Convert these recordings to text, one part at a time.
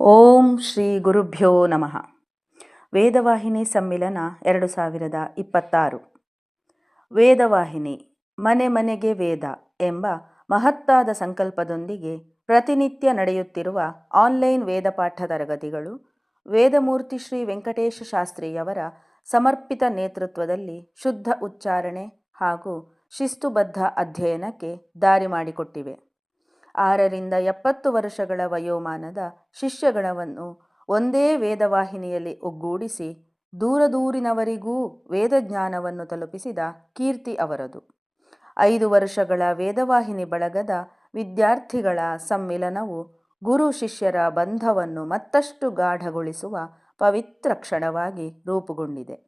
ಓಂ ಶ್ರೀ ಗುರುಭ್ಯೋ ನಮಃ. ವೇದವಾಹಿನಿ ಸಮ್ಮಿಲನ 2026. ವೇದವಾಹಿನಿ ಮನೆ ಮನೆಗೆ ವೇದ ಎಂಬ ಮಹತ್ತಾದ ಸಂಕಲ್ಪದೊಂದಿಗೆ ಪ್ರತಿನಿತ್ಯ ನಡೆಯುತ್ತಿರುವ ಆನ್ಲೈನ್ ವೇದಪಾಠ ತರಗತಿಗಳು ವೇದಮೂರ್ತಿ ಶ್ರೀ ವೆಂಕಟೇಶ ಶಾಸ್ತ್ರಿಯವರ ಸಮರ್ಪಿತ ನೇತೃತ್ವದಲ್ಲಿ ಶುದ್ಧ ಉಚ್ಚಾರಣೆ ಹಾಗೂ ಶಿಸ್ತುಬದ್ಧ ಅಧ್ಯಯನಕ್ಕೆ ದಾರಿ ಮಾಡಿಕೊಟ್ಟಿವೆ. 6ರಿಂದ 70 ವರ್ಷಗಳ ವಯೋಮಾನದ ಶಿಷ್ಯಗಣವನ್ನು ಒಂದೇ ವೇದವಾಹಿನಿಯಲ್ಲಿ ಒಗ್ಗೂಡಿಸಿ ದೂರದೂರಿನವರಿಗೂ ವೇದಜ್ಞಾನವನ್ನು ತಲುಪಿಸಿದ ಕೀರ್ತಿ ಅವರದು. 5 ವರ್ಷಗಳ ವೇದವಾಹಿನಿ ಬಳಗದ ವಿದ್ಯಾರ್ಥಿಗಳ ಸಮ್ಮಿಲನವು ಗುರು ಶಿಷ್ಯರ ಬಂಧವನ್ನು ಮತ್ತಷ್ಟು ಗಾಢಗೊಳಿಸುವ ಪವಿತ್ರ ಕ್ಷಣವಾಗಿ ರೂಪುಗೊಂಡಿದೆ.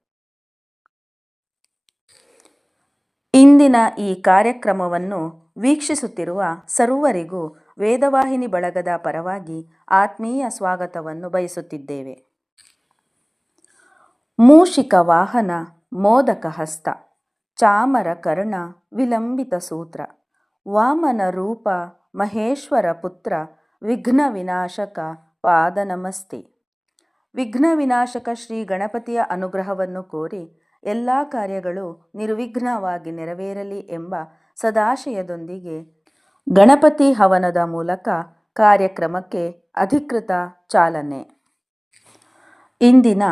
ಇಂದಿನ ಈ ಕಾರ್ಯಕ್ರಮವನ್ನು ವೀಕ್ಷಿಸುತ್ತಿರುವ ಸರ್ವರಿಗೂ ವೇದವಾಹಿನಿ ಬಳಗದ ಪರವಾಗಿ ಆತ್ಮೀಯ ಸ್ವಾಗತವನ್ನು ಬಯಸುತ್ತಿದ್ದೇವೆ. ಮೂಷಿಕ ವಾಹನ ಮೋದಕ ಹಸ್ತ ಚಾಮರ ಕರ್ಣ ವಿಲಂಬಿತ ಸೂತ್ರ ವಾಮನ ರೂಪ ಮಹೇಶ್ವರ ಪುತ್ರ ವಿಘ್ನ ವಿನಾಶಕ ಪಾದ ನಮಸ್ತೆ. ವಿಘ್ನ ವಿನಾಶಕ ಶ್ರೀ ಗಣಪತಿಯ ಅನುಗ್ರಹವನ್ನು ಕೋರಿ ಎಲ್ಲ ಕಾರ್ಯಗಳು ನಿರ್ವಿಘ್ನವಾಗಿ ನೆರವೇರಲಿ ಎಂಬ ಸದಾಶಯದೊಂದಿಗೆ ಗಣಪತಿ ಹವನದ ಮೂಲಕ ಕಾರ್ಯಕ್ರಮಕ್ಕೆ ಅಧಿಕೃತ ಚಾಲನೆ. ಇಂದಿನ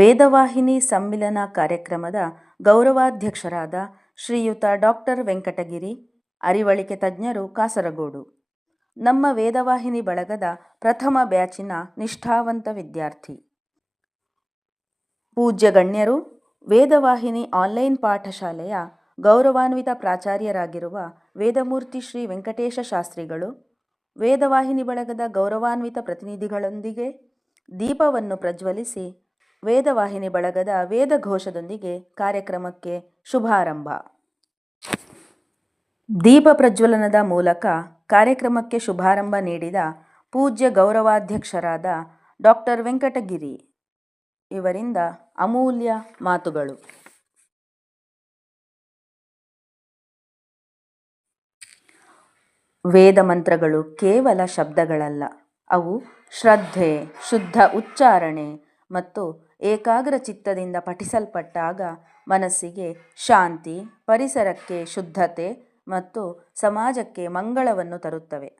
ವೇದವಾಹಿನಿ ಸಮ್ಮಿಲನ ಕಾರ್ಯಕ್ರಮದ ಗೌರವಾಧ್ಯಕ್ಷರಾದ ಶ್ರೀಯುತ ಡಾಕ್ಟರ್ ವೆಂಕಟಗಿರಿ, ಅರಿವಳಿಕೆ ತಜ್ಞರು, ಕಾಸರಗೋಡು. ನಮ್ಮ ವೇದವಾಹಿನಿ ಬಳಗದ ಪ್ರಥಮ ಬ್ಯಾಚಿನ ನಿಷ್ಠಾವಂತ ವಿದ್ಯಾರ್ಥಿ. ಪೂಜ್ಯ ಗಣ್ಯರು, ವೇದವಾಹಿನಿ ಆನ್ಲೈನ್ ಪಾಠಶಾಲೆಯ ಗೌರವಾನ್ವಿತ ಪ್ರಾಚಾರ್ಯರಾಗಿರುವ ವೇದಮೂರ್ತಿ ಶ್ರೀ ವೆಂಕಟೇಶ ಶಾಸ್ತ್ರಿಗಳು, ವೇದವಾಹಿನಿ ಬಳಗದ ಗೌರವಾನ್ವಿತ ಪ್ರತಿನಿಧಿಗಳೊಂದಿಗೆ ದೀಪವನ್ನು ಪ್ರಜ್ವಲಿಸಿ ವೇದವಾಹಿನಿ ಬಳಗದ ವೇದಘೋಷದೊಂದಿಗೆ ಕಾರ್ಯಕ್ರಮಕ್ಕೆ ಶುಭಾರಂಭ. ದೀಪ ಪ್ರಜ್ವಲನದ ಮೂಲಕ ಕಾರ್ಯಕ್ರಮಕ್ಕೆ ಶುಭಾರಂಭ ನೀಡಿದ ಪೂಜ್ಯ ಗೌರವಾಧ್ಯಕ್ಷರಾದ ಡಾಕ್ಟರ್ ವೆಂಕಟಗಿರಿ ಇವರಿಂದ ಅಮೂಲ್ಯ ಮಾತುಗಳು. ವೇದ ಮಂತ್ರಗಳು ಕೇವಲ ಶಬ್ದಗಳಲ್ಲ, ಅವು ಶ್ರದ್ಧೆ, ಶುದ್ಧ ಉಚ್ಚಾರಣೆ ಮತ್ತು ಏಕಾಗ್ರ ಚಿತ್ತದಿಂದ ಪಠಿಸಲ್ಪಟ್ಟಾಗ ಮನಸ್ಸಿಗೆ ಶಾಂತಿ, ಪರಿಸರಕ್ಕೆ ಶುದ್ಧತೆ ಮತ್ತು ಸಮಾಜಕ್ಕೆ ಮಂಗಳವನ್ನು ತರುತ್ತವೆ.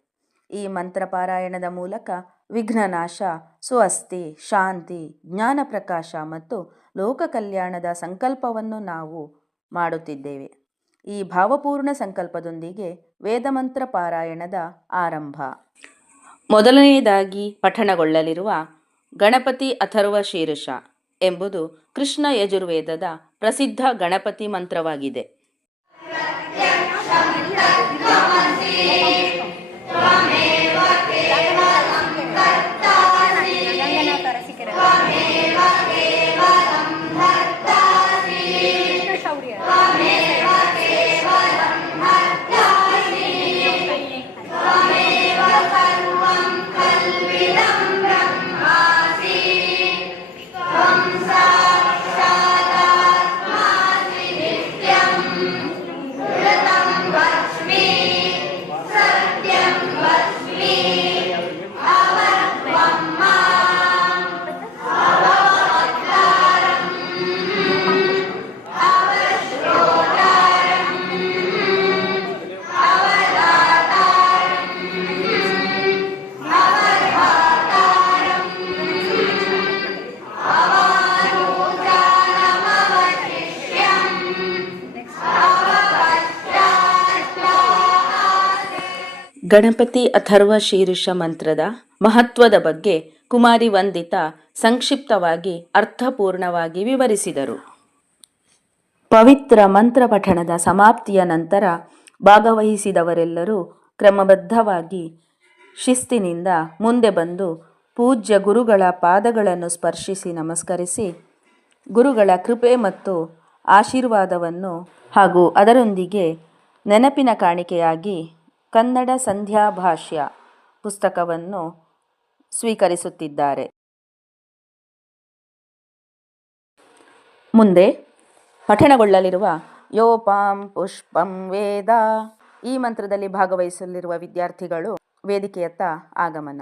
ಈ ಮಂತ್ರ ಪಾರಾಯಣದ ಮೂಲಕ ವಿಘ್ನನಾಶ, ಸ್ವಸ್ತಿ, ಶಾಂತಿ, ಜ್ಞಾನ ಪ್ರಕಾಶ ಮತ್ತು ಲೋಕ ಕಲ್ಯಾಣದ ಸಂಕಲ್ಪವನ್ನು ನಾವು ಮಾಡುತ್ತಿದ್ದೇವೆ. ಈ ಭಾವಪೂರ್ಣ ಸಂಕಲ್ಪದೊಂದಿಗೆ ವೇದಮಂತ್ರ ಪಾರಾಯಣದ ಆರಂಭ. ಮೊದಲನೆಯದಾಗಿ ಪಠಣಗೊಳ್ಳಲಿರುವ ಗಣಪತಿ ಅಥರ್ವ ಶೀರ್ಷ ಎಂಬುದು ಕೃಷ್ಣ ಯಜುರ್ವೇದದ ಪ್ರಸಿದ್ಧ ಗಣಪತಿ ಮಂತ್ರವಾಗಿದೆ. ಗಣಪತಿ ಅಥರ್ವ ಶೀರ್ಷ ಮಂತ್ರದ ಮಹತ್ವದ ಬಗ್ಗೆ ಕುಮಾರಿ ವಂದಿತಾ ಸಂಕ್ಷಿಪ್ತವಾಗಿ ಅರ್ಥಪೂರ್ಣವಾಗಿ ವಿವರಿಸಿದರು. ಪವಿತ್ರ ಮಂತ್ರ ಪಠಣದ ಸಮಾಪ್ತಿಯ ನಂತರ ಭಾಗವಹಿಸಿದವರೆಲ್ಲರೂ ಕ್ರಮಬದ್ಧವಾಗಿ ಶಿಸ್ತಿನಿಂದ ಮುಂದೆ ಬಂದು ಪೂಜ್ಯ ಗುರುಗಳ ಪಾದಗಳನ್ನು ಸ್ಪರ್ಶಿಸಿ ನಮಸ್ಕರಿಸಿ ಗುರುಗಳ ಕೃಪೆ ಮತ್ತು ಆಶೀರ್ವಾದವನ್ನು ಹಾಗೂ ಅದರೊಂದಿಗೆ ನೆನಪಿನ ಕಾಣಿಕೆಯಾಗಿ ಕನ್ನಡ ಸಂಧ್ಯಾ ಭಾಷ್ಯ ಪುಸ್ತಕವನ್ನು ಸ್ವೀಕರಿಸುತ್ತಿದ್ದಾರೆ. ಮುಂದೆ ಪಠಣಗೊಳ್ಳಲಿರುವ ಯೋಪಾಂ ಪುಷ್ಪಂ ವೇದ ಈ ಮಂತ್ರದಲ್ಲಿ ಭಾಗವಹಿಸಲಿರುವ ವಿದ್ಯಾರ್ಥಿಗಳು ವೇದಿಕೆಯತ್ತ ಆಗಮನ.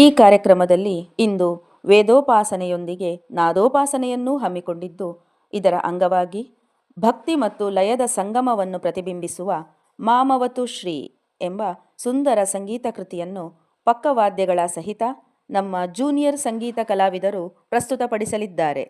ಈ ಕಾರ್ಯಕ್ರಮದಲ್ಲಿ ಇಂದು ವೇದೋಪಾಸನೆಯೊಂದಿಗೆ ನಾದೋಪಾಸನೆಯನ್ನೂ ಹಮ್ಮಿಕೊಂಡಿದ್ದು, ಇದರ ಅಂಗವಾಗಿ ಭಕ್ತಿ ಮತ್ತು ಲಯದ ಸಂಗಮವನ್ನು ಪ್ರತಿಬಿಂಬಿಸುವ ಮಾಮವತು ಶ್ರೀ ಎಂಬ ಸುಂದರ ಸಂಗೀತ ಕೃತಿಯನ್ನು ಪಕ್ಕವಾದ್ಯಗಳ ಸಹಿತ ನಮ್ಮ ಜೂನಿಯರ್ ಸಂಗೀತ ಕಲಾವಿದರು ಪ್ರಸ್ತುತಪಡಿಸಲಿದ್ದಾರೆ.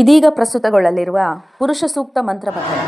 ಇದೀಗ ಪ್ರಸ್ತುತಗೊಳ್ಳಲಿರುವ ಪುರುಷ ಸೂಕ್ತ ಮಂತ್ರ ಪಠಣ.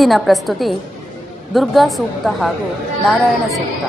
ಇಂದಿನ ಪ್ರಸ್ತುತಿ ದುರ್ಗಾ ಸೂಕ್ತ ಹಾಗೂ ನಾರಾಯಣ ಸೂಕ್ತ.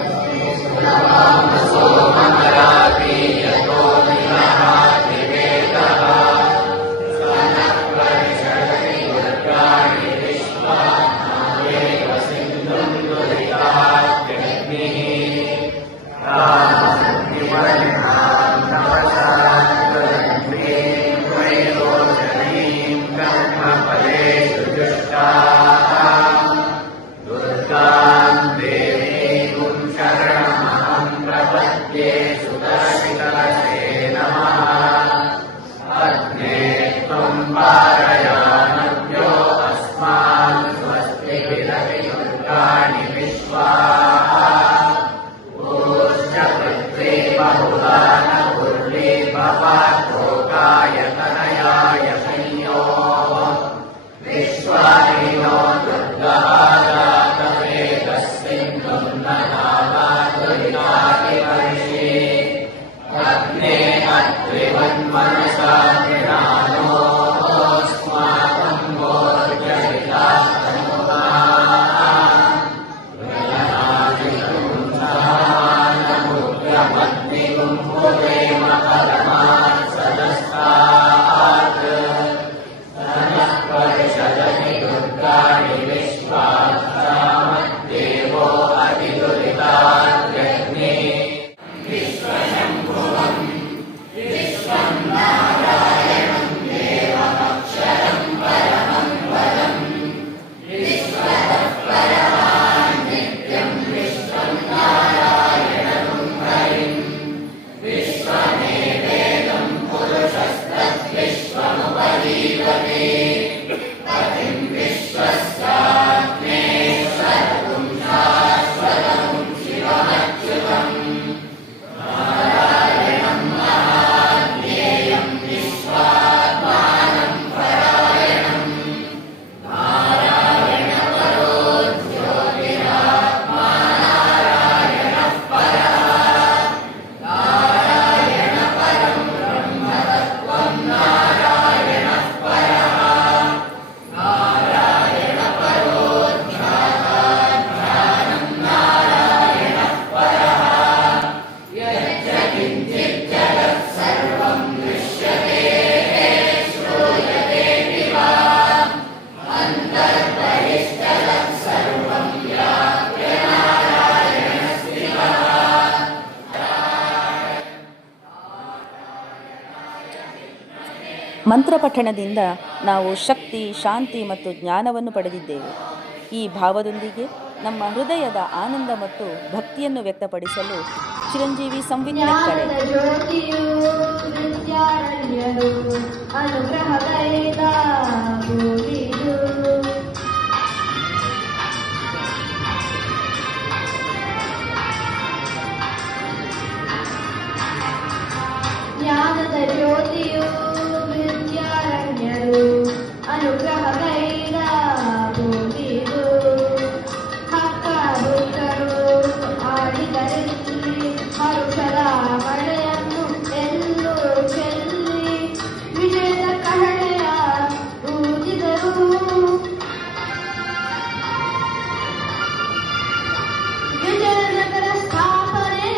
ಮಂತ್ರಪಠಣದಿಂದ ನಾವು ಶಕ್ತಿ, ಶಾಂತಿ ಮತ್ತು ಜ್ಞಾನವನ್ನು ಪಡೆದಿದ್ದೇವೆ. ಈ ಭಾವದೊಂದಿಗೆ ನಮ್ಮ ಹೃದಯದ ಆನಂದ ಮತ್ತು ಭಕ್ತಿಯನ್ನು ವ್ಯಕ್ತಪಡಿಸಲು ಚಿರಂಜೀವಿ ಸಂವಿಜ್ಞಕರೆ ಜ್ಞಾನದ ಜ್ಯೋತಿಯು ವಿದ್ಯಾರಣ್ಯರು ಅನುಗ್ರಹಗೈದ ಭೂಮಿದು ಹಕ್ಕ ಭಕ್ತರು ಆಡಿದರಲ್ಲಿ ಹರುಷದ ಮಳೆಯನ್ನು ಎಲ್ಲೂ ಚೆಲ್ಲಿ ವಿಜಯದ ಕಹಳೆಯ ಊದಿದರು. ವಿಜಯನಗರ ಸ್ಥಾಪನೆ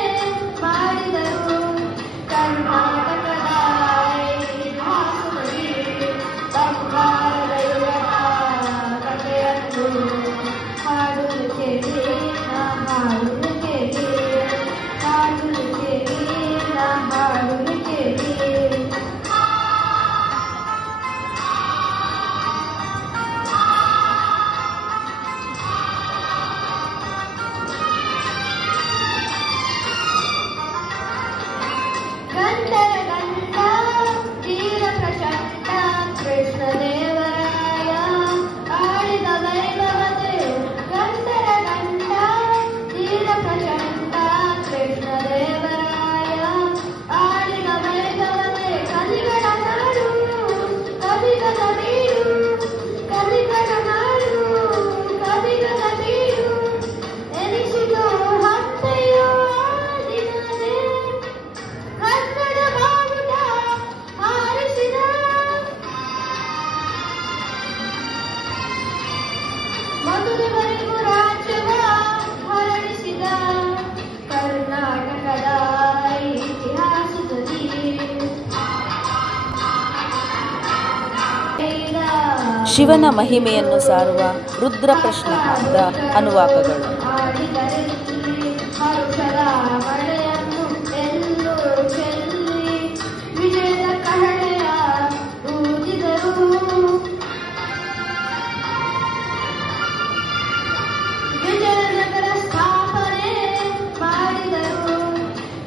ಮಾಡಿದರು. ಕರ್ನಾಟಕದ ಶಿವನ ಮಹಿಮೆಯನ್ನು ಸಾರುವ ರುದ್ರ ಪ್ರಶ್ನದ ಅನುವಾಕಗಳು. ಆಡಿದರೆಲ್ಲಿ ಹರುಷದ ಮಳೆಯನ್ನು ಎಲ್ಲೂ ಚೆಲ್ಲಿ ವಿಜಯದ ಕಹಳೆಯ ಊದಿದರು. ವಿಜಯನಗರ ಸ್ಥಾಪನೆ ಮಾಡಿದರು.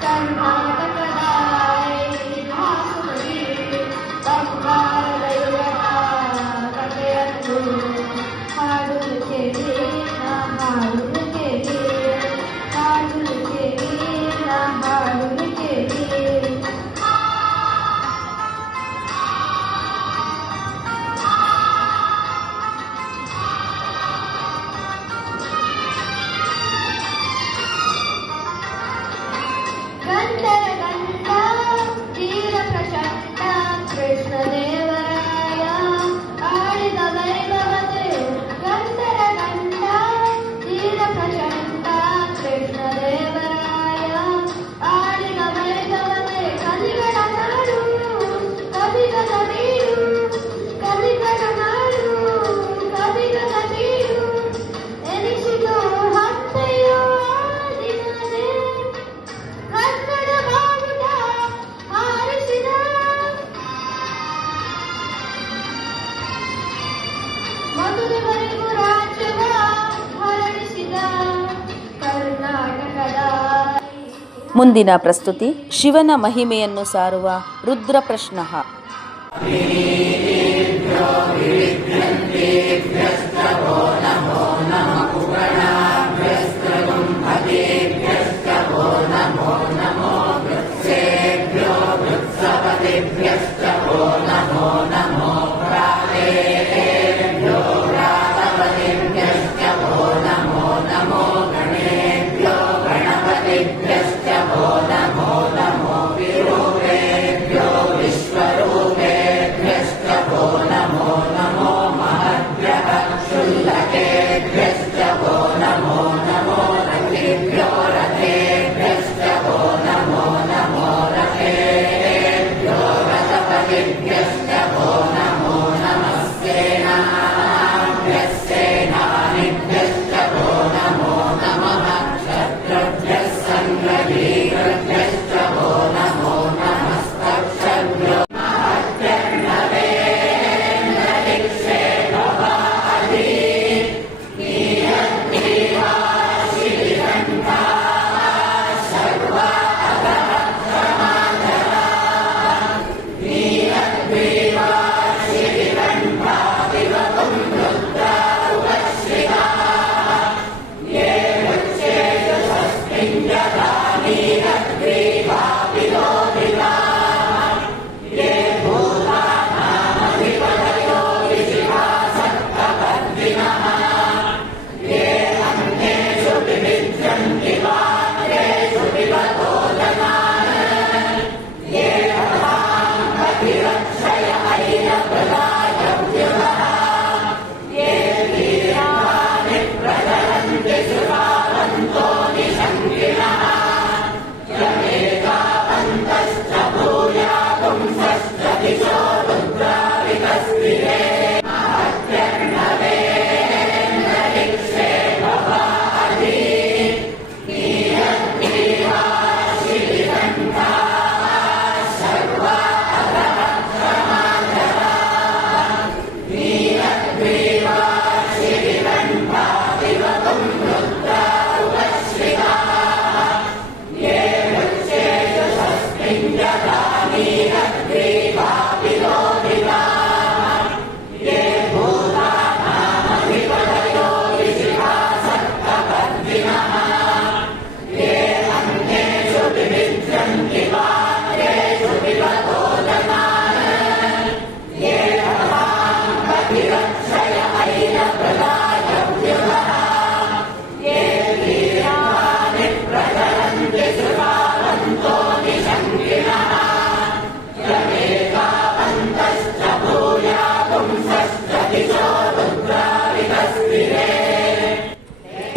ಕರ್ನಾಟಕದ ಇತಿಹಾಸದಲ್ಲಿ ಬಂಗಾರದ ಯುಗದ ಕಥೆಯನ್ನು ಹಾಡುಲು ಕೇಳಿ ನಾ ಹಾಡುಲು ಕೇಳಿ, ಹಾಡುಲು ಕೇಳಿ ನಾ ಹಾಡುಲು ಕೇಳಿ. ಗಂಧರ ಗಂಧ ತೀರ ಪ್ರಚಂಡ ಕೃಷ್ಣದೇವರಾಯ ಆಳಿದ ವೈಭವತೆ. ಗಂಧರ ಗಂಧ ತೀರ ಪ್ರಚಂಡ ಕೃಷ್ಣದೇವರಾಯ ಆಳಿದ ವೈಭವತೆ. ಕಲಿಗಳ ನಾಡು ಕವಿಗಳ ಬೀಡು, ಕಲಿಗಳ ನಾಡು ಕವಿಗಳ ಬೀಡು ಎನಿಸಿದು ಹತ್ತೆಯೋ ಆದಿನದೇ. ಕನ್ನಡ ಬಾವುಟ ಹಾರಿಸಿದ ಮಧುರೆವರೆಗೂ ರಾಜ್ಯವ ಹರಡಿಸಿದ ಕರ್ನಾಟಕದ. ಮುಂದಿನ ಪ್ರಸ್ತುತಿ ಶಿವನ ಮಹಿಮೆಯನ್ನು ಸಾರುವ ರುದ್ರ ಪ್ರಶ್ನಃ.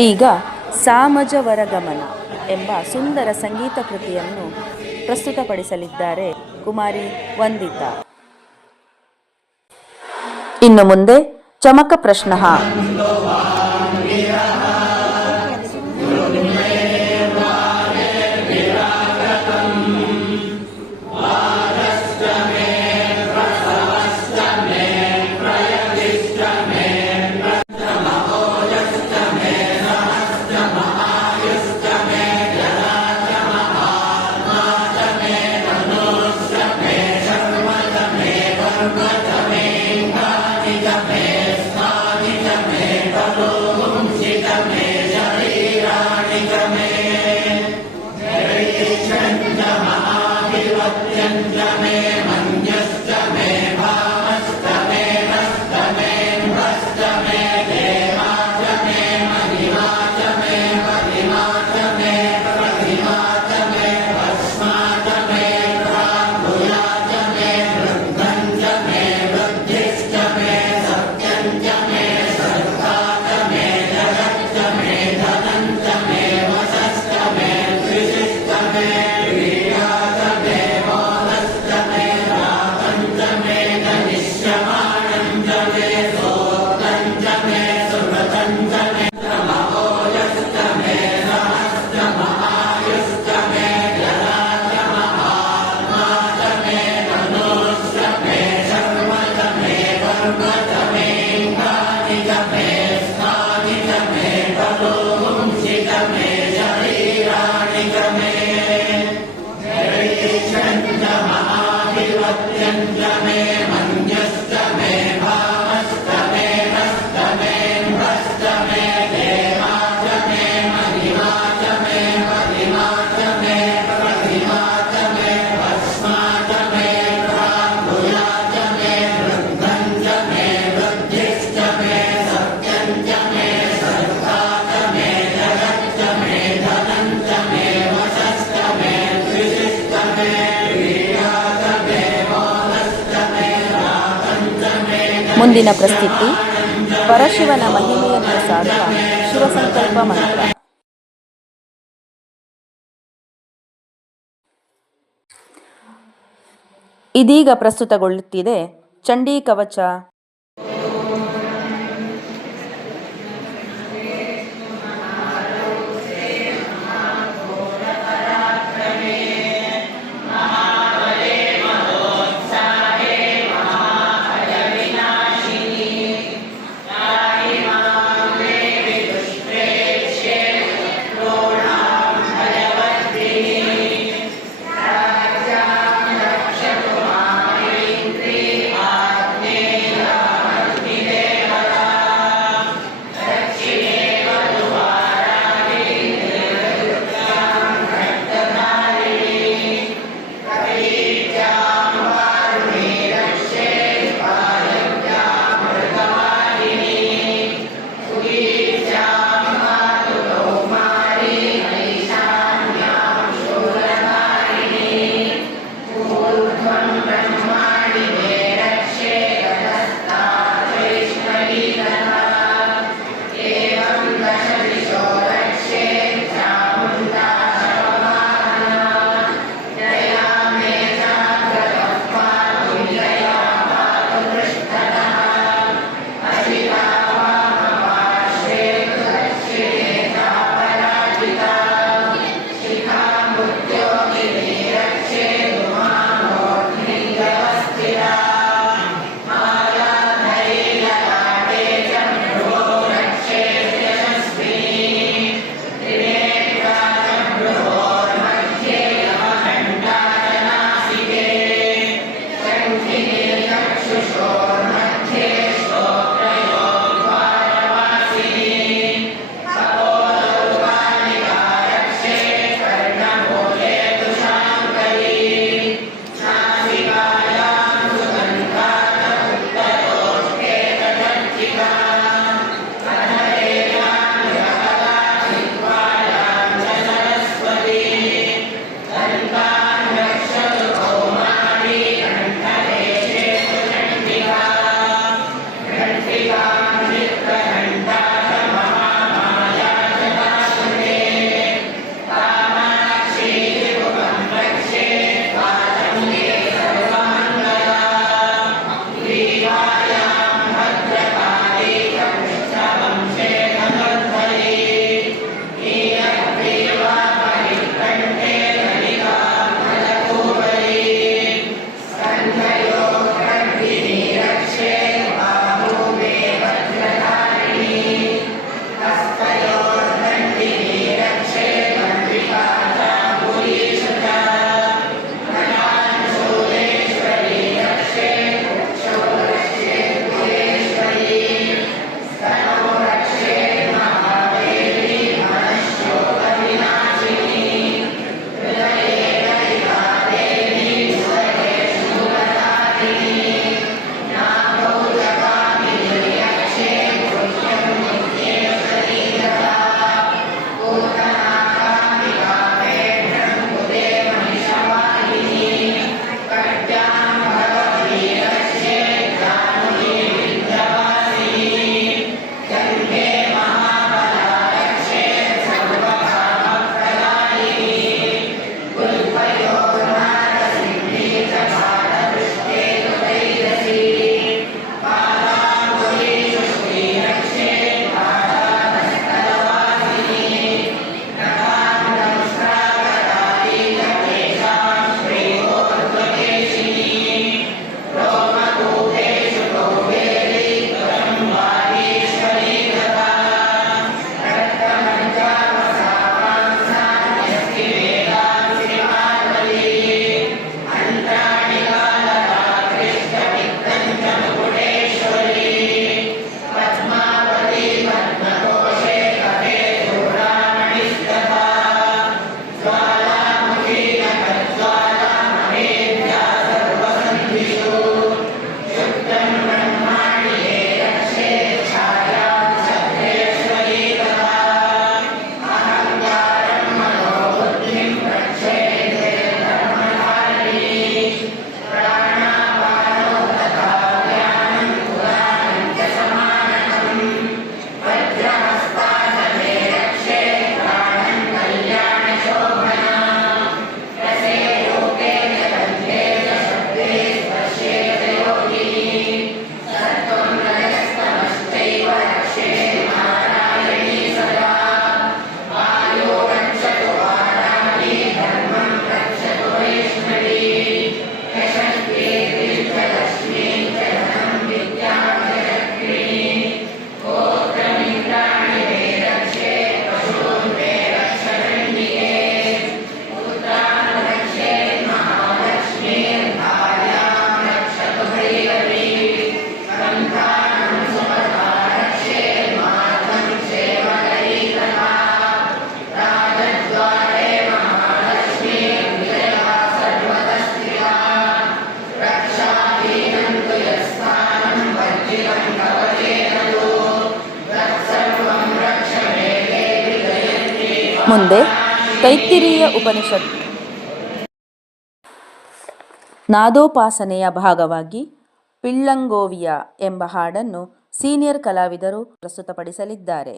ಈಗ ಸಾಮಜವರಗಮನ ಎಂಬ ಸುಂದರ ಸಂಗೀತ ಕೃತಿಯನ್ನು ಪ್ರಸ್ತುತಪಡಿಸಲಿದ್ದಾರೆ ಕುಮಾರಿ ವಂದಿತಾ. ಇನ್ನು ಮುಂದೆ चमकप्रश्नः। ಮುಂದಿನ ಪ್ರಸ್ತುತಿ ಪರಶಿವನ ಮಹಿಮೆಯನ್ನು ಸಾರುವ ಶಿವಸಂಕಲ್ಪ ಮಂತ್ರ. ಇದೀಗ ಪ್ರಸ್ತುತಗೊಳ್ಳುತ್ತಿದೆ ಚಂಡೀ ಕವಚ. ಮುಂದೆ ತೈತ್ತಿರೀಯ ಉಪನಿಷತ್ ನಾದೋಪಾಸನೆಯ ಭಾಗವಾಗಿ ಪಿಳ್ಳಂಗೋವಿಯ ಎಂಬ ಹಾಡನ್ನು ಸೀನಿಯರ್ ಕಲಾವಿದರು ಪ್ರಸ್ತುತಪಡಿಸಲಿದ್ದಾರೆ.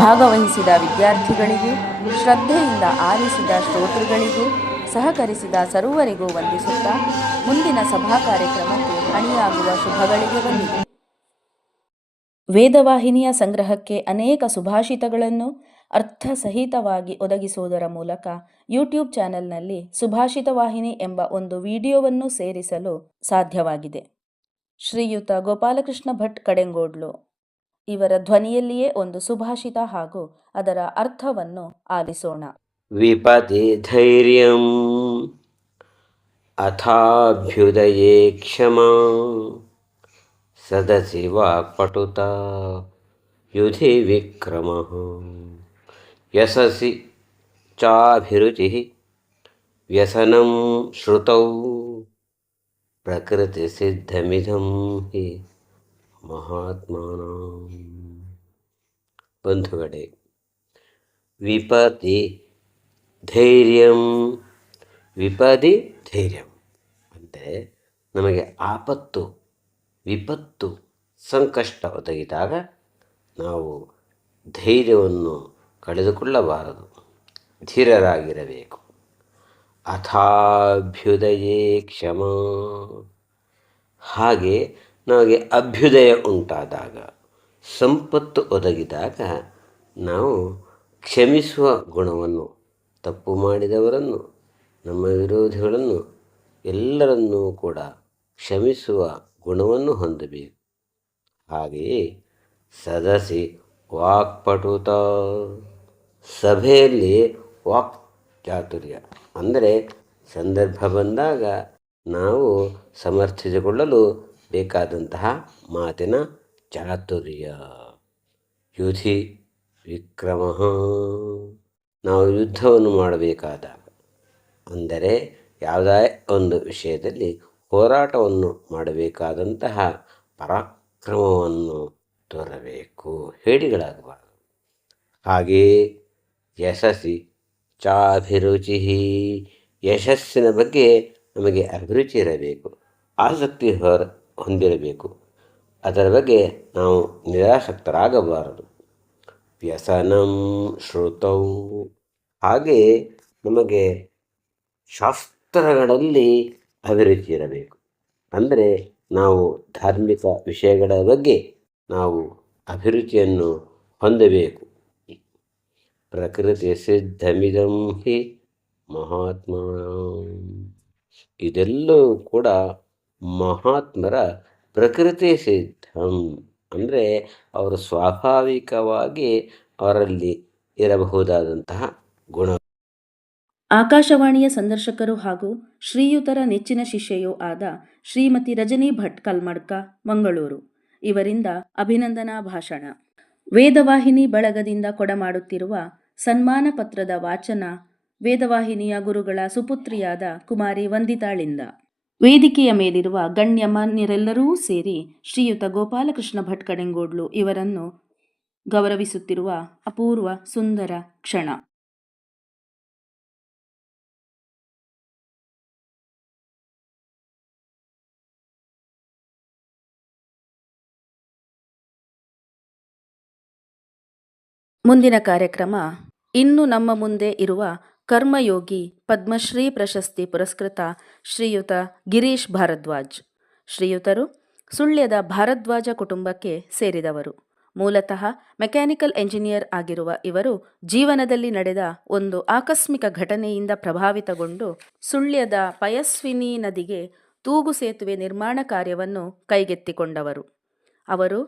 ಭಾಗವಹಿಸಿದ ವಿದ್ಯಾರ್ಥಿಗಳಿಗೂ, ಶ್ರದ್ಧೆಯಿಂದ ಆಲಿಸಿದ ಶ್ರೋತೃಗಳಿಗೂ, ಸಹಕರಿಸಿದ ಸರ್ವರಿಗೂ ವಂದಿಸುತ್ತಾ ಮುಂದಿನ ಸಭಾ ಕಾರ್ಯಕ್ರಮಕ್ಕೆ ಅಣಿಯಾಗುವ ಶುಭಗಳಿಗೆ ಬಂದಿದೆ. ವೇದವಾಹಿನಿಯ ಸಂಗ್ರಹಕ್ಕೆ ಅನೇಕ ಸುಭಾಷಿತಗಳನ್ನು ಅರ್ಥಸಹಿತವಾಗಿ ಒದಗಿಸುವುದರ ಮೂಲಕ ಯೂಟ್ಯೂಬ್ ಚಾನೆಲ್ನಲ್ಲಿ ಸುಭಾಷಿತ ವಾಹಿನಿ ಎಂಬ ಒಂದು ವಿಡಿಯೋವನ್ನು ಸೇರಿಸಲು ಸಾಧ್ಯವಾಗಿದೆ. ಶ್ರೀಯುತ ಗೋಪಾಲಕೃಷ್ಣ ಭಟ್ ಕಡೆಂಗೋಡ್ಲು ಇವರ ಧ್ವನಿಯಲ್ಲಿಯೇ ಒಂದು ಸುಭಾಷಿತ ಹಾಗೂ ಅದರ ಅರ್ಥವನ್ನು ಆಲಿಸೋಣ. ವಿಪದಿ ಧೈರ್ಯಂ ಅಥಾಭ್ಯುದಯೇ ಕ್ಷಮಾ ಸದಸಿ ವಾಕ್ಪಟುತಾ ಯುಧಿ ವಿಕ್ರಮಃ ಯಶಸಿ ಚಾಭಿರುಚಿಃ ವ್ಯಸನಂ ಶ್ರುತೌ ಪ್ರಕೃತಿ ಸಿದ್ಧಮಿದಂ ಹಿ ಮಹಾತ್ಮಾನಾಂ. ಬಂಧುಗಳೇ, ವಿಪದಿ ಧೈರ್ಯಂ ಅಂದರೆ ನಮಗೆ ಆಪತ್ತು, ವಿಪತ್ತು, ಸಂಕಷ್ಟ ಒದಗಿದಾಗ ನಾವು ಧೈರ್ಯವನ್ನು ಕಳೆದುಕೊಳ್ಳಬಾರದು, ಧೀರರಾಗಿರಬೇಕು. ಅಥಾಭ್ಯುದಯೇ ಕ್ಷಮಾ, ಹಾಗೆ ನಮಗೆ ಅಭ್ಯುದಯ ಉಂಟಾದಾಗ, ಸಂಪತ್ತು ಒದಗಿದಾಗ ನಾವು ಕ್ಷಮಿಸುವ ಗುಣವನ್ನು, ತಪ್ಪು ಮಾಡಿದವರನ್ನು, ನಮ್ಮ ವಿರೋಧಿಗಳನ್ನು ಎಲ್ಲರನ್ನೂ ಕೂಡ ಕ್ಷಮಿಸುವ ಗುಣವನ್ನು ಹೊಂದಬೇಕು. ಹಾಗೆಯೇ ಸದಸಿ ವಾಕ್ಪಟುತ, ಸಭೆಯಲ್ಲಿ ವಾಕ್ ಚಾತುರ್ಯ ಅಂದರೆ ಸಂದರ್ಭ ಬಂದಾಗ ನಾವು ಸಮರ್ಥಿಸಿಕೊಳ್ಳಲು ಬೇಕಾದಂತಹ ಮಾತಿನ ಚಾತುರ್ಯ. ಯುಧಿ ವಿಕ್ರಮ, ನಾವು ಯುದ್ಧವನ್ನು ಮಾಡಬೇಕಾದಾಗ, ಅಂದರೆ ಯಾವುದೇ ಒಂದು ವಿಷಯದಲ್ಲಿ ಹೋರಾಟವನ್ನು ಮಾಡಬೇಕಾದಂತಹ ಪರಾಕ್ರಮವನ್ನು ತೋರಬೇಕು, ಹೇಡಿಗಳಾಗಬಾರದು. ಹಾಗೆಯೇ ಯಶಸ್ಸಿ ಚಾಭಿರುಚಿ. ಯಶಸ್ಸಿನ ಬಗ್ಗೆ ನಮಗೆ ಅಭಿರುಚಿ ಇರಬೇಕು, ಆಸಕ್ತಿ ಹೊಂದಿರಬೇಕು. ಅದರ ಬಗ್ಗೆ ನಾವು ನಿರಾಸಕ್ತರಾಗಬಾರದು. ವ್ಯಸನಂ ಶ್ರುತೌ, ಹಾಗೆ ನಮಗೆ ಶಾಸ್ತ್ರಗಳಲ್ಲಿ ಅಭಿರುಚಿ ಇರಬೇಕು. ಅಂದರೆ ನಾವು ಧಾರ್ಮಿಕ ವಿಷಯಗಳ ಬಗ್ಗೆ ನಾವು ಅಭಿರುಚಿಯನ್ನು ಹೊಂದಬೇಕು. ಪ್ರಕೃತಿ ಸಿದ್ಧಮಿದಂ ಹಿ ಮಹಾತ್ಮ, ಇದೆಲ್ಲವೂ ಕೂಡ ಮಹಾತ್ಮರ ಪ್ರಕೃತಿ ಸಿದ್ಧಂ, ಅಂದರೆ ಅವರು ಸ್ವಾಭಾವಿಕವಾಗಿ ಅವರಲ್ಲಿ ಇರಬಹುದಾದಂತಹ ಗುಣ. ಆಕಾಶವಾಣಿಯ ಸಂದರ್ಶಕರು ಹಾಗೂ ಶ್ರೀಯುತರ ನೆಚ್ಚಿನ ಶಿಷ್ಯೆಯೂ ಆದ ಶ್ರೀಮತಿ ರಜನಿ ಭಟ್ ಕಲ್ಮಡ್ಕ, ಮಂಗಳೂರು ಇವರಿಂದ ಅಭಿನಂದನಾ ಭಾಷಣ. ವೇದವಾಹಿನಿ ಬಳಗದಿಂದ ಕೊಡಮಾಡುತ್ತಿರುವ ಸನ್ಮಾನ ಪತ್ರದ ವಾಚನ ವೇದವಾಹಿನಿಯ ಗುರುಗಳ ಸುಪುತ್ರಿಯಾದ ಕುಮಾರಿ ವಂದಿತಾಳಿಂದ. ವೇದಿಕೆಯ ಮೇಲಿರುವ ಗಣ್ಯಮಾನ್ಯರೆಲ್ಲರೂ ಸೇರಿ ಶ್ರೀಯುತ ಗೋಪಾಲಕೃಷ್ಣ ಭಟ್ ಕಡೆಂಗೋಡ್ಲು ಇವರನ್ನು ಗೌರವಿಸುತ್ತಿರುವ ಅಪೂರ್ವ ಸುಂದರ ಕ್ಷಣ. ಮುಂದಿನ ಕಾರ್ಯಕ್ರಮ ಇನ್ನು ನಮ್ಮ ಮುಂದೆ ಇರುವ ಕರ್ಮಯೋಗಿ ಪದ್ಮಶ್ರೀ ಪ್ರಶಸ್ತಿ ಪುರಸ್ಕೃತ ಶ್ರೀಯುತ ಗಿರೀಶ್ ಭಾರದ್ವಾಜ್. ಶ್ರೀಯುತರು ಸುಳ್ಯದ ಭಾರದ್ವಾಜ ಕುಟುಂಬಕ್ಕೆ ಸೇರಿದವರು. ಮೂಲತಃ ಮೆಕ್ಯಾನಿಕಲ್ ಎಂಜಿನಿಯರ್ ಆಗಿರುವ ಇವರು ಜೀವನದಲ್ಲಿ ನಡೆದ ಒಂದು ಆಕಸ್ಮಿಕ ಘಟನೆಯಿಂದ ಪ್ರಭಾವಿತಗೊಂಡು ಸುಳ್ಯದ ಪಯಸ್ವಿನಿ ನದಿಗೆ ತೂಗು ಸೇತುವೆ ನಿರ್ಮಾಣ ಕಾರ್ಯವನ್ನು ಕೈಗೆತ್ತಿಕೊಂಡವರು. ಅವರು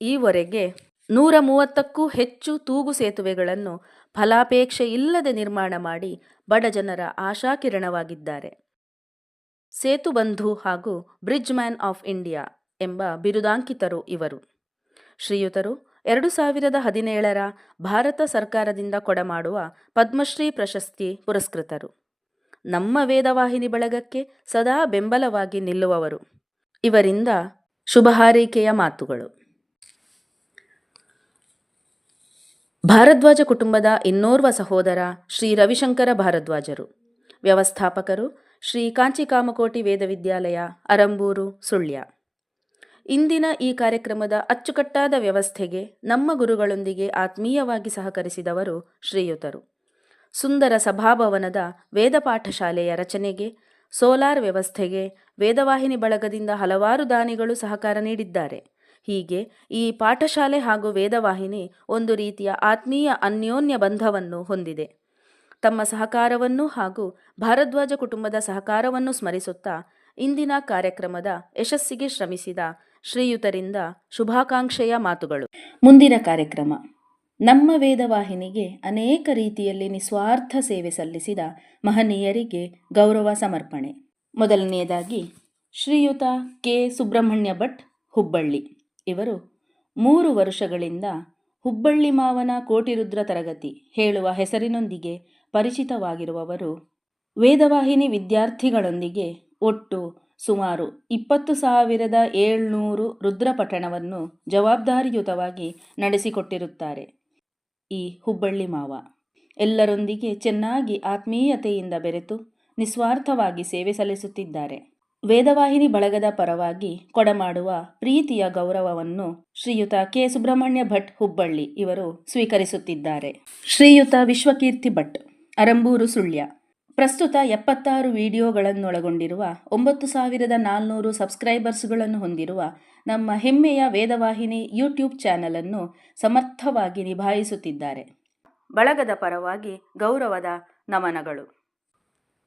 ಈವರೆಗೆ 130ಕ್ಕೂ ಹೆಚ್ಚು ತೂಗು ಸೇತುವೆಗಳನ್ನು ಫಲಾಪೇಕ್ಷೆ ಇಲ್ಲದೆ ನಿರ್ಮಾಣ ಮಾಡಿ ಬಡ ಜನರ ಆಶಾಕಿರಣವಾಗಿದ್ದಾರೆ. ಸೇತುಬಂಧು ಹಾಗೂ ಬ್ರಿಡ್ಜ್ ಮ್ಯಾನ್ ಆಫ್ ಇಂಡಿಯಾ ಎಂಬ ಬಿರುದಾಂಕಿತರು ಇವರು. ಶ್ರೀಯುತರು 2017ರ ಭಾರತ ಸರ್ಕಾರದಿಂದ ಕೊಡಮಾಡುವ ಪದ್ಮಶ್ರೀ ಪ್ರಶಸ್ತಿ ಪುರಸ್ಕೃತರು. ನಮ್ಮ ವೇದವಾಹಿನಿ ಬಳಗಕ್ಕೆ ಸದಾ ಬೆಂಬಲವಾಗಿ ನಿಲ್ಲುವವರು. ಇವರಿಂದ ಶುಭ ಹಾರೈಕೆಯ ಮಾತುಗಳು. ಭಾರದ್ವಾಜ ಕುಟುಂಬದ ಇನ್ನೋರ್ವ ಸಹೋದರ ಶ್ರೀ ರವಿಶಂಕರ ಭಾರದ್ವಾಜರು. ವ್ಯವಸ್ಥಾಪಕರು ಶ್ರೀ ಕಾಂಚಿಕಾಮಕೋಟಿ ವೇದವಿದ್ಯಾಲಯ, ಅರಂಬೂರು, ಸುಳ್ಯ. ಇಂದಿನ ಈ ಕಾರ್ಯಕ್ರಮದ ಅಚ್ಚುಕಟ್ಟಾದ ವ್ಯವಸ್ಥೆಗೆ ನಮ್ಮ ಗುರುಗಳೊಂದಿಗೆ ಆತ್ಮೀಯವಾಗಿ ಸಹಕರಿಸಿದವರು ಶ್ರೀಯುತರು. ಸುಂದರ ಸಭಾಭವನದ ವೇದ ಪಾಠಶಾಲೆಯ ರಚನೆಗೆ, ಸೋಲಾರ್ ವ್ಯವಸ್ಥೆಗೆ ವೇದವಾಹಿನಿ ಬಳಗದಿಂದ ಹಲವಾರು ದಾನಿಗಳು ಸಹಕಾರ ನೀಡಿದ್ದಾರೆ. ಹೀಗೆ ಈ ಪಾಠಶಾಲೆ ಹಾಗೂ ವೇದವಾಹಿನಿ ಒಂದು ರೀತಿಯ ಆತ್ಮೀಯ ಅನ್ಯೋನ್ಯ ಬಂಧವನ್ನು ಹೊಂದಿದೆ. ತಮ್ಮ ಸಹಕಾರವನ್ನು ಹಾಗೂ ಭಾರದ್ವಾಜ ಕುಟುಂಬದ ಸಹಕಾರವನ್ನು ಸ್ಮರಿಸುತ್ತಾ ಇಂದಿನ ಕಾರ್ಯಕ್ರಮದ ಯಶಸ್ಸಿಗೆ ಶ್ರಮಿಸಿದ ಶ್ರೀಯುತರಿಂದ ಶುಭಾಕಾಂಕ್ಷೆಯ ಮಾತುಗಳು. ಮುಂದಿನ ಕಾರ್ಯಕ್ರಮ ನಮ್ಮ ವೇದವಾಹಿನಿಗೆ ಅನೇಕ ರೀತಿಯಲ್ಲಿ ನಿಸ್ವಾರ್ಥ ಸೇವೆ ಸಲ್ಲಿಸಿದ ಮಹನೀಯರಿಗೆ ಗೌರವ ಸಮರ್ಪಣೆ. ಮೊದಲನೆಯದಾಗಿ ಶ್ರೀಯುತ ಕೆ ಸುಬ್ರಹ್ಮಣ್ಯ ಭಟ್, ಹುಬ್ಬಳ್ಳಿ. ಇವರು 3 ವರ್ಷಗಳಿಂದ ಹುಬ್ಬಳ್ಳಿ ಮಾವನ ಕೋಟಿರುದ್ರ ತರಗತಿ ಹೇಳುವ ಹೆಸರಿನೊಂದಿಗೆ ಪರಿಚಿತವಾಗಿರುವವರು. ವೇದವಾಹಿನಿ ವಿದ್ಯಾರ್ಥಿಗಳೊಂದಿಗೆ ಒಟ್ಟು ಸುಮಾರು 20,700 ರುದ್ರಪಠಣವನ್ನು ಜವಾಬ್ದಾರಿಯುತವಾಗಿ ನಡೆಸಿಕೊಟ್ಟಿರುತ್ತಾರೆ. ಈ ಹುಬ್ಬಳ್ಳಿ ಮಾವ ಎಲ್ಲರೊಂದಿಗೆ ಚೆನ್ನಾಗಿ ಆತ್ಮೀಯತೆಯಿಂದ ಬೆರೆತು ನಿಸ್ವಾರ್ಥವಾಗಿ ಸೇವೆ ಸಲ್ಲಿಸುತ್ತಿದ್ದಾರೆ. ವೇದವಾಹಿನಿ ಬಳಗದ ಪರವಾಗಿ ಕೊಡಮಾಡುವ ಪ್ರೀತಿಯ ಗೌರವವನ್ನು ಶ್ರೀಯುತ ಕೆ ಸುಬ್ರಹ್ಮಣ್ಯ ಭಟ್, ಹುಬ್ಬಳ್ಳಿ ಇವರು ಸ್ವೀಕರಿಸುತ್ತಿದ್ದಾರೆ. ಶ್ರೀಯುತ ವಿಶ್ವಕೀರ್ತಿ ಭಟ್, ಅರಂಬೂರು, ಸುಳ್ಯ. ಪ್ರಸ್ತುತ 76 ವಿಡಿಯೋಗಳನ್ನೊಳಗೊಂಡಿರುವ 9,400 ಸಬ್ಸ್ಕ್ರೈಬರ್ಸ್ಗಳನ್ನು ಹೊಂದಿರುವ ನಮ್ಮ ಹೆಮ್ಮೆಯ ವೇದವಾಹಿನಿ ಯೂಟ್ಯೂಬ್ ಚಾನಲ್ ಅನ್ನು ಸಮರ್ಥವಾಗಿ ನಿಭಾಯಿಸುತ್ತಿದ್ದಾರೆ. ಬಳಗದ ಪರವಾಗಿ ಗೌರವದ ನಮನಗಳು.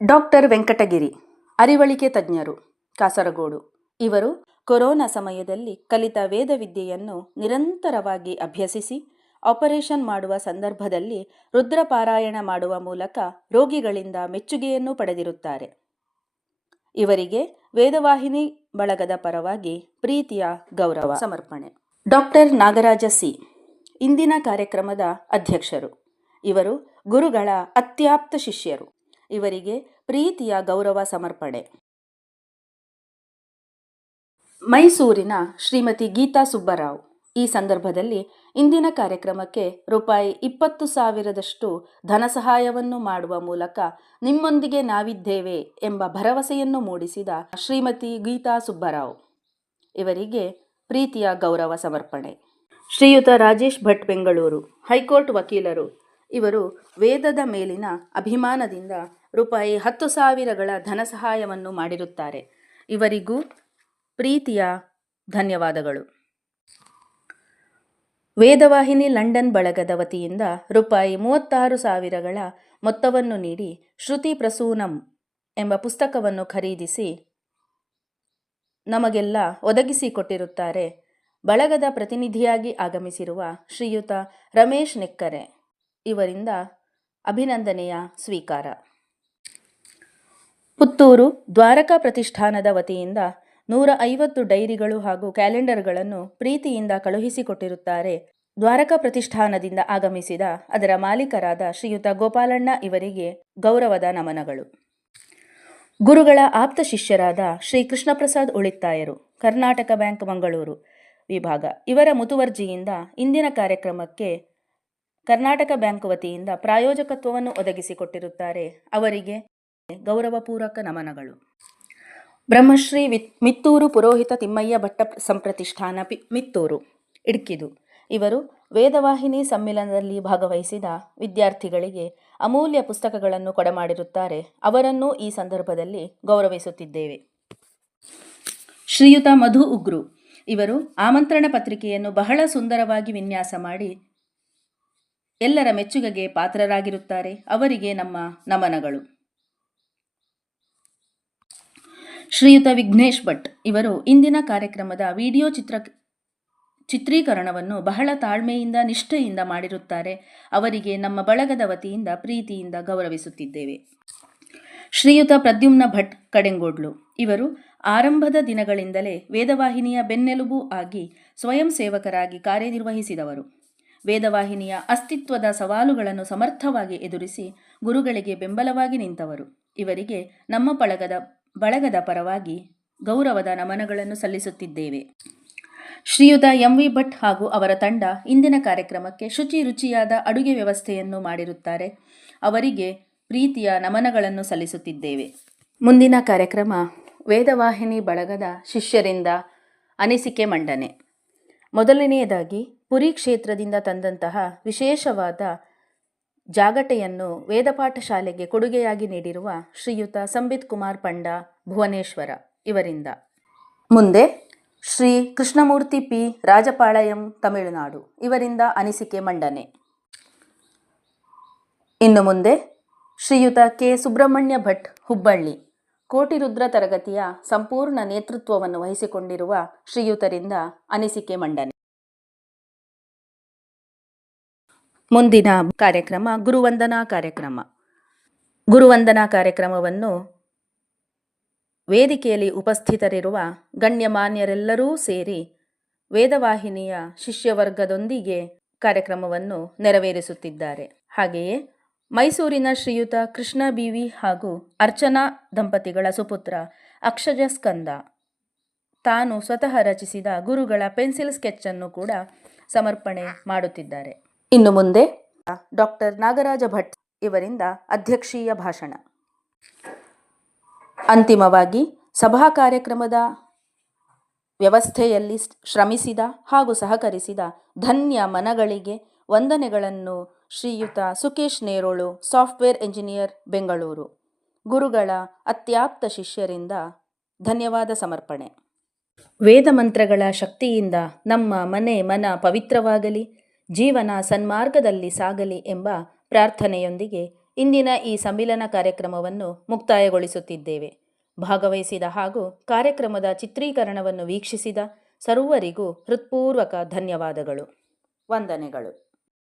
ಡಾಕ್ಟರ್ ವೆಂಕಟಗಿರಿ, ಅರಿವಳಿಕೆ ತಜ್ಞರು, ಕಾಸರಗೋಡು. ಇವರು ಕೊರೋನಾ ಸಮಯದಲ್ಲಿ ಕಲಿತ ವೇದವಿದ್ಯೆಯನ್ನು ನಿರಂತರವಾಗಿ ಅಭ್ಯಸಿಸಿ ಆಪರೇಷನ್ ಮಾಡುವ ಸಂದರ್ಭದಲ್ಲಿ ರುದ್ರಪಾರಾಯಣ ಮಾಡುವ ಮೂಲಕ ರೋಗಿಗಳಿಂದ ಮೆಚ್ಚುಗೆಯನ್ನು ಪಡೆದಿರುತ್ತಾರೆ. ಇವರಿಗೆ ವೇದವಾಹಿನಿ ಬಳಗದ ಪರವಾಗಿ ಪ್ರೀತಿಯ ಗೌರವ ಸಮರ್ಪಣೆ. ಡಾಕ್ಟರ್ ನಾಗರಾಜ ಸಿ, ಇಂದಿನ ಕಾರ್ಯಕ್ರಮದ ಅಧ್ಯಕ್ಷರು. ಇವರು ಗುರುಗಳ ಅತ್ಯಾಪ್ತ ಶಿಷ್ಯರು. ಇವರಿಗೆ ಪ್ರೀತಿಯ ಗೌರವ ಸಮರ್ಪಣೆ. ಮೈಸೂರಿನ ಶ್ರೀಮತಿ ಗೀತಾ ಸುಬ್ಬರಾವ್ ಈ ಸಂದರ್ಭದಲ್ಲಿ ಇಂದಿನ ಕಾರ್ಯಕ್ರಮಕ್ಕೆ ರೂಪಾಯಿ 20,000ದಷ್ಟು ಧನ ಸಹಾಯವನ್ನು ಮಾಡುವ ಮೂಲಕ ನಿಮ್ಮೊಂದಿಗೆ ನಾವಿದ್ದೇವೆ ಎಂಬ ಭರವಸೆಯನ್ನು ಮೂಡಿಸಿದ ಶ್ರೀಮತಿ ಗೀತಾ ಸುಬ್ಬರಾವ್ ಇವರಿಗೆ ಪ್ರೀತಿಯ ಗೌರವ ಸಮರ್ಪಣೆ. ಶ್ರೀಯುತ ರಾಜೇಶ್ ಭಟ್ ಬೆಂಗಳೂರು, ಹೈಕೋರ್ಟ್ ವಕೀಲರು. ಇವರು ವೇದದ ಮೇಲಿನ ಅಭಿಮಾನದಿಂದ ರೂಪಾಯಿ 10,000ಗಳ ಧನ ಸಹಾಯವನ್ನು ಮಾಡಿರುತ್ತಾರೆ. ಇವರಿಗೂ ಪ್ರೀತಿಯ ಧನ್ಯವಾದಗಳು. ವೇದವಾಹಿನಿ ಲಂಡನ್ ಬಳಗದ ವತಿಯಿಂದ ರೂಪಾಯಿ 36,000ಗಳ ಮೊತ್ತವನ್ನು ನೀಡಿ ಶ್ರುತಿ ಪ್ರಸೂನಂ ಎಂಬ ಪುಸ್ತಕವನ್ನು ಖರೀದಿಸಿ ನಮಗೆಲ್ಲ ಒದಗಿಸಿಕೊಟ್ಟಿರುತ್ತಾರೆ. ಬಳಗದ ಪ್ರತಿನಿಧಿಯಾಗಿ ಆಗಮಿಸಿರುವ ಶ್ರೀಯುತ ರಮೇಶ್ ನೆಕ್ಕರೆ ಇವರಿಂದ ಅಭಿನಂದನೆಯ ಸ್ವೀಕಾರ. ಪುತ್ತೂರು ದ್ವಾರಕಾ ಪ್ರತಿಷ್ಠಾನದ ವತಿಯಿಂದ 150 ಡೈರಿಗಳು ಹಾಗೂ ಕ್ಯಾಲೆಂಡರ್ಗಳನ್ನು ಪ್ರೀತಿಯಿಂದ ಕಳುಹಿಸಿಕೊಟ್ಟಿರುತ್ತಾರೆ. ದ್ವಾರಕಾ ಪ್ರತಿಷ್ಠಾನದಿಂದ ಆಗಮಿಸಿದ ಅದರ ಮಾಲೀಕರಾದ ಶ್ರೀಯುತ ಗೋಪಾಲಣ್ಣ ಇವರಿಗೆ ಗೌರವದ ನಮನಗಳು. ಗುರುಗಳ ಆಪ್ತ ಶಿಷ್ಯರಾದ ಶ್ರೀ ಕೃಷ್ಣಪ್ರಸಾದ್ ಉಳಿತ್ತಾಯರು, ಕರ್ನಾಟಕ ಬ್ಯಾಂಕ್ ಮಂಗಳೂರು ವಿಭಾಗ ಇವರ ಮುತುವರ್ಜಿಯಿಂದ ಇಂದಿನ ಕಾರ್ಯಕ್ರಮಕ್ಕೆ ಕರ್ನಾಟಕ ಬ್ಯಾಂಕ್ ವತಿಯಿಂದ ಪ್ರಾಯೋಜಕತ್ವವನ್ನು ಒದಗಿಸಿಕೊಟ್ಟಿರುತ್ತಾರೆ. ಅವರಿಗೆ ಗೌರವಪೂರ್ವಕ ನಮನಗಳು. ಬ್ರಹ್ಮಶ್ರೀ ಮಿತ್ತೂರು ಪುರೋಹಿತ ತಿಮ್ಮಯ್ಯ ಭಟ್ಟ ಸಂಪ್ರತಿಷ್ಠಾನ ಮಿತ್ತೂರು ಇಡ್ಕಿದು ಇವರು ವೇದವಾಹಿನಿ ಸಮ್ಮಿಲನದಲ್ಲಿ ಭಾಗವಹಿಸಿದ ವಿದ್ಯಾರ್ಥಿಗಳಿಗೆ ಅಮೂಲ್ಯ ಪುಸ್ತಕಗಳನ್ನು ಕೊಡಮಾಡಿರುತ್ತಾರೆ. ಅವರನ್ನು ಈ ಸಂದರ್ಭದಲ್ಲಿ ಗೌರವಿಸುತ್ತಿದ್ದೇವೆ. ಶ್ರೀಯುತ ಮಧು ಉಗ್ರು ಇವರು ಆಮಂತ್ರಣ ಪತ್ರಿಕೆಯನ್ನು ಬಹಳ ಸುಂದರವಾಗಿ ವಿನ್ಯಾಸ ಮಾಡಿ ಎಲ್ಲರ ಮೆಚ್ಚುಗೆಗೆ ಪಾತ್ರರಾಗಿರುತ್ತಾರೆ. ಅವರಿಗೆ ನಮ್ಮ ನಮನಗಳು. ಶ್ರೀಯುತ ವಿಘ್ನೇಶ್ ಭಟ್ ಇವರು ಇಂದಿನ ಕಾರ್ಯಕ್ರಮದ ವಿಡಿಯೋ ಚಿತ್ರೀಕರಣವನ್ನು ಬಹಳ ತಾಳ್ಮೆಯಿಂದ ನಿಷ್ಠೆಯಿಂದ ಮಾಡಿರುತ್ತಾರೆ. ಅವರಿಗೆ ನಮ್ಮ ಬಳಗದ ವತಿಯಿಂದ ಪ್ರೀತಿಯಿಂದ ಗೌರವಿಸುತ್ತಿದ್ದೇವೆ. ಶ್ರೀಯುತ ಪ್ರದ್ಯುಮ್ನ ಭಟ್ ಕಡೆಂಗೋಡ್ಲು ಇವರು ಆರಂಭದ ದಿನಗಳಿಂದಲೇ ವೇದವಾಹಿನಿಯ ಬೆನ್ನೆಲುಬು ಆಗಿ ಸ್ವಯಂ ಸೇವಕರಾಗಿ ಕಾರ್ಯನಿರ್ವಹಿಸಿದವರು. ವೇದವಾಹಿನಿಯ ಅಸ್ತಿತ್ವದ ಸವಾಲುಗಳನ್ನು ಸಮರ್ಥವಾಗಿ ಎದುರಿಸಿ ಗುರುಗಳಿಗೆ ಬೆಂಬಲವಾಗಿ ನಿಂತವರು. ಇವರಿಗೆ ನಮ್ಮ ಬಳಗದ ಪರವಾಗಿ ಗೌರವದ ನಮನಗಳನ್ನು ಸಲ್ಲಿಸುತ್ತಿದ್ದೇವೆ. ಶ್ರೀಯುತ MV ಭಟ್ ಹಾಗೂ ಅವರ ತಂಡ ಇಂದಿನ ಕಾರ್ಯಕ್ರಮಕ್ಕೆ ರುಚಿಯಾದ ಅಡುಗೆ ವ್ಯವಸ್ಥೆಯನ್ನು ಮಾಡಿರುತ್ತಾರೆ. ಅವರಿಗೆ ಪ್ರೀತಿಯ ನಮನಗಳನ್ನು ಸಲ್ಲಿಸುತ್ತಿದ್ದೇವೆ. ಮುಂದಿನ ಕಾರ್ಯಕ್ರಮ ವೇದವಾಹಿನಿ ಬಳಗದ ಶಿಷ್ಯರಿಂದ ಅನಿಸಿಕೆ ಮಂಡನೆ. ಮೊದಲನೆಯದಾಗಿ ಪುರಿ ಕ್ಷೇತ್ರದಿಂದ ತಂದಂತಹ ವಿಶೇಷವಾದ ಜಾಗಟೆಯನ್ನು ವೇದಪಾಠ ಶಾಲೆಗೆ ಕೊಡುಗೆಯಾಗಿ ನೀಡಿರುವ ಶ್ರೀಯುತ ಸಂಬಿತ್ ಕುಮಾರ್ ಪಂಡ ಭುವನೇಶ್ವರ ಇವರಿಂದ. ಮುಂದೆ ಶ್ರೀ ಕೃಷ್ಣಮೂರ್ತಿ ಪಿ ರಾಜಪಾಳಯಂ ತಮಿಳುನಾಡು ಇವರಿಂದ ಅನಿಸಿಕೆ ಮಂಡನೆ. ಇನ್ನು ಮುಂದೆ ಶ್ರೀಯುತ ಕೆ ಸುಬ್ರಹ್ಮಣ್ಯ ಭಟ್ ಹುಬ್ಬಳ್ಳಿ ಕೋಟಿರುದ್ರ ತರಗತಿಯ ಸಂಪೂರ್ಣ ನೇತೃತ್ವವನ್ನು ವಹಿಸಿಕೊಂಡಿರುವ ಶ್ರೀಯುತರಿಂದ ಅನಿಸಿಕೆ ಮಂಡನೆ. ಮುಂದಿನ ಕಾರ್ಯಕ್ರಮ ಗುರುವಂದನಾ ಕಾರ್ಯಕ್ರಮವನ್ನು ವೇದಿಕೆಯಲ್ಲಿ ಉಪಸ್ಥಿತರಿರುವ ಗಣ್ಯಮಾನ್ಯರೆಲ್ಲರೂ ಸೇರಿ ವೇದವಾಹಿನಿಯ ಶಿಷ್ಯವರ್ಗದೊಂದಿಗೆ ಕಾರ್ಯಕ್ರಮವನ್ನು ನೆರವೇರಿಸುತ್ತಿದ್ದಾರೆ. ಹಾಗೆಯೇ ಮೈಸೂರಿನ ಶ್ರೀಯುತ ಕೃಷ್ಣ BV ಹಾಗೂ ಅರ್ಚನಾ ದಂಪತಿಗಳ ಸುಪುತ್ರ ಅಕ್ಷಜ ಸ್ಕಂದ ತಾನು ಸ್ವತಃ ರಚಿಸಿದ ಗುರುಗಳ ಪೆನ್ಸಿಲ್ ಸ್ಕೆಚನ್ನು ಕೂಡ ಸಮರ್ಪಣೆ ಮಾಡುತ್ತಿದ್ದಾರೆ. ಇನ್ನು ಮುಂದೆ ಡಾಕ್ಟರ್ ನಾಗರಾಜ ಭಟ್ ಇವರಿಂದ ಅಧ್ಯಕ್ಷೀಯ ಭಾಷಣ. ಅಂತಿಮವಾಗಿ ಸಭಾ ಕಾರ್ಯಕ್ರಮದ ವ್ಯವಸ್ಥೆಯಲ್ಲಿ ಶ್ರಮಿಸಿದ ಹಾಗೂ ಸಹಕರಿಸಿದ ಧನ್ಯ ಮನಗಳಿಗೆ ವಂದನೆಗಳನ್ನು ಶ್ರೀಯುತ ಸುಕೇಶ್ ನೇರೋಳು, ಸಾಫ್ಟ್ವೇರ್ ಎಂಜಿನಿಯರ್, ಬೆಂಗಳೂರು ಗುರುಗಳ ಅತ್ಯಾಪ್ತ ಶಿಷ್ಯರಿಂದ ಧನ್ಯವಾದ ಸಮರ್ಪಣೆ. ವೇದ ಮಂತ್ರಗಳ ಶಕ್ತಿಯಿಂದ ನಮ್ಮ ಮನ ಪವಿತ್ರವಾಗಲಿ, ಜೀವನ ಸನ್ಮಾರ್ಗದಲ್ಲಿ ಸಾಗಲಿ ಎಂಬ ಪ್ರಾರ್ಥನೆಯೊಂದಿಗೆ ಇಂದಿನ ಈ ಸಮ್ಮಿಲನ ಕಾರ್ಯಕ್ರಮವನ್ನು ಮುಕ್ತಾಯಗೊಳಿಸುತ್ತಿದ್ದೇವೆ. ಭಾಗವಹಿಸಿದ ಹಾಗೂ ಕಾರ್ಯಕ್ರಮದ ಚಿತ್ರೀಕರಣವನ್ನು ವೀಕ್ಷಿಸಿದ ಸರ್ವರಿಗೂ ಹೃತ್ಪೂರ್ವಕ ಧನ್ಯವಾದಗಳು, ವಂದನೆಗಳು.